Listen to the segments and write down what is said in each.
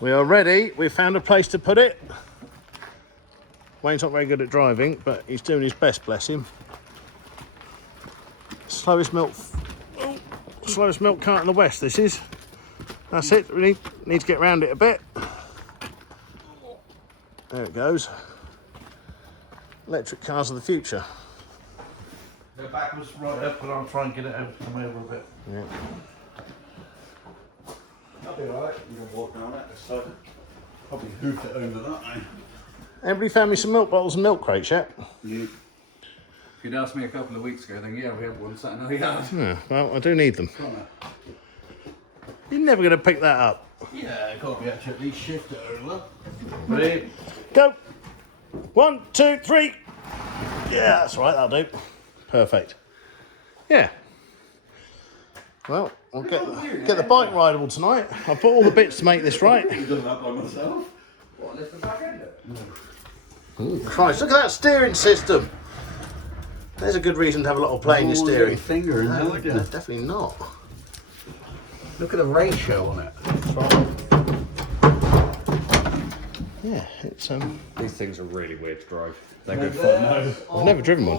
We are ready. We've found a place to put it. Wayne's not very good at driving, but he's doing his best, bless him. Slowest milk cart in the west, this is. That's it. We need to get around it a bit. There it goes. Electric cars of the future. Go backwards, right up, and I'll try and get it over to come over a bit. Yeah. That'll be alright. You can walk down that side. Probably hoof it over that, eh? Everybody found me some milk bottles and milk crates yet? Yeah. If you'd asked me a couple of weeks ago, then yeah, we have one sat in the yard. Yeah, well, I do need them. Come on. You're never going to pick that up. Yeah, got to be able to at least shift it over. Ready? Go! 1, 2, 3. Yeah, that's right, that'll do. Perfect. Yeah. Well, I'll get the bike rideable tonight. I bought all the bits to make this right. I've done that by myself. What, lift the back end up? Christ, look at that steering system. There's a good reason to have a lot of play in your steering. Finger, No, definitely not. Look at the ratio on it. Yeah, it's These things are really weird to drive. They're good fun. No. I've never driven one.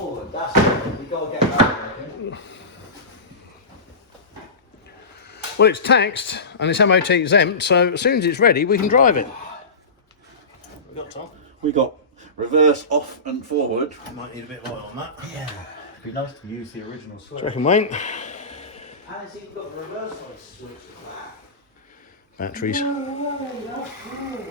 Well, it's taxed and it's MOT exempt, so as soon as it's ready, we can drive it. We got Tom. We got reverse, off, and forward. Might need a bit of oil on that. Yeah. It'd be nice to use the original switch. Do you reckon, Wayne? And it's even got the reverse switch. Batteries. Oh, that's cool.